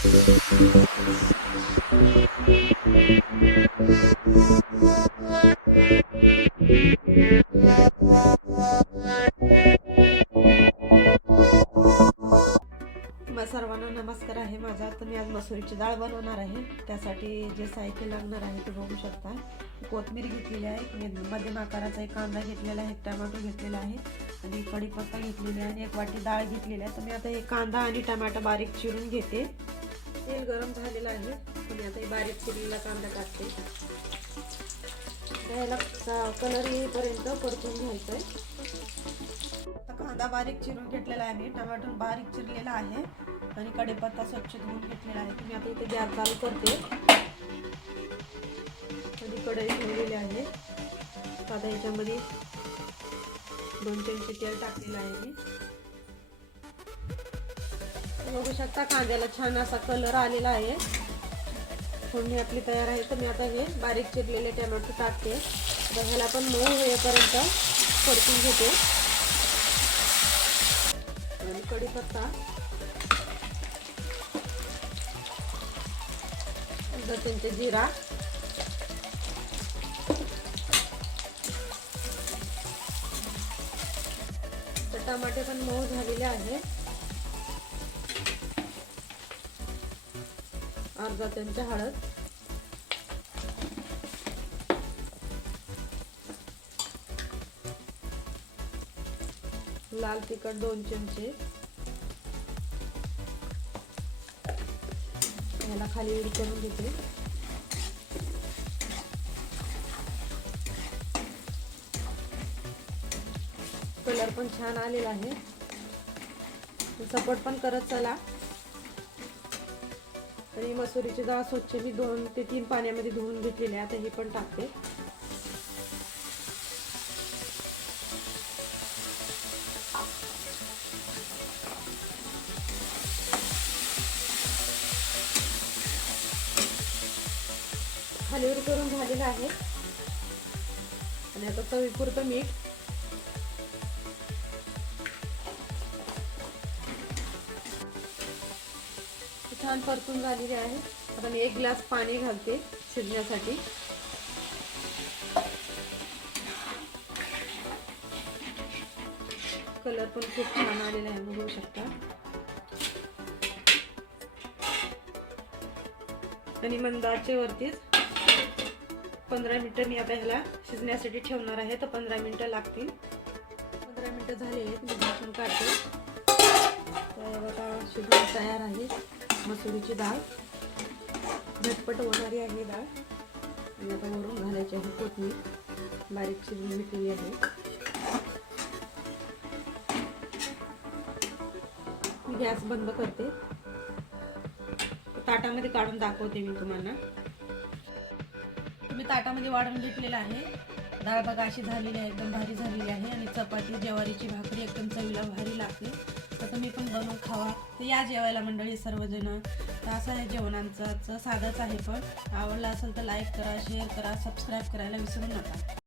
सर्वांना नमस्कार आहे माझा. तर मी आज मसुरीची डाळ बनवणार आहे. त्यासाठी जे साहित्य लागणार आहे ते बघू शकता. कोथिंबीर घेतलेली आहे, मध्यम आकाराचा एक कांदा घेतलेला आहे, एक टोमॅटो घेतलेला आहे आणि कढीपत्ता घेतलेला आहे आणि एक वाटी डाळ घेतलेली आहे. तर मी आता हे कांदा आणि टोमॅटो बारीक चिरून घेते. तेल गरम झालेलं आहे. मी आता हे बारीक चिरलेला कांदा टाकते. याला कलर येईपर्यंत परतून घ्यायचं आहे. कांदा बारीक चिरून घेतलेला आहे, टोमॅटो बारीक चिरलेला आहे आणि कढीपत्ता स्वच्छ धुवून घेतलेला आहे. मी आता इथे गॅस चालू करते. कढई ठेवलेली आहे. आता याच्यामध्ये 2 चमचे तेल टाकलेलं आहे. मी बघू शकता कांद्याला छान असा कलर आलेला आहे. फोडणी आपली तयार आहे. तर मी आता हे बारीक चिरलेले टोमॅटो टाकते. आता ह्याला पण मऊ होईपर्यंत परतून घेते. आणि कढीपत्ता, चमचे जिरा, टमाटे पण मऊ झालेले आहे. अर्धा चमचा हळद, लाल तिखट 2 चमचे. याला खाली उडी करून घेते. कलर पण छान आलेला आहे. सपोर्ट पण करत चला. आणि मसुरीची डाळ स्वच्छ मी 2 ते 3 पाण्यामध्ये धुवून घेतलेली आहे. आता हे पण टाकते. खालीवर करून झालेलं आहे. आणि आता चवीपुरतं मीठ, छान परतून झालेले आहे. आता मी 1 ग्लास पाणी घालते शिजण्यासाठी. कलर पण खूप छान आलेला आहे, बघू शकता. आणि मंद आचेवरतीच 15 मिनिटं मी आता ह्याला शिजण्यासाठी ठेवणार आहे. तर 15 मिनिटं लागतील. 15 मिनिटं झालेली आहेत. मी झाकण काढते. तर बघा शिजून तयार आहे मसुरीची डाळ. झटपट होणारी आहे डाळ. आणि आता वरून घालायची आहे कोथिंबीर बारीक चिरून घेतलेली आहे. मी गॅस बंद करते. ताटामध्ये काढून दाखवते मी तुम्हाला. मी ताटामध्ये वाढून घेतलेला आहे. डाळ बघा अशी झालेली आहे, एकदम भारी झालेली आहे. आणि चपाती ज्वारीची भाकरी एकदम चवीला भारी लागते. तर तुम्ही पण बनवून खावा. तर या जेवायला मंडळी सर्वजण. तर असं आहे जेवणांचं साधंच आहे, पण आवडलं असेल तर लाईक करा, शेअर करा, सबस्क्राईब करायला विसरू नका.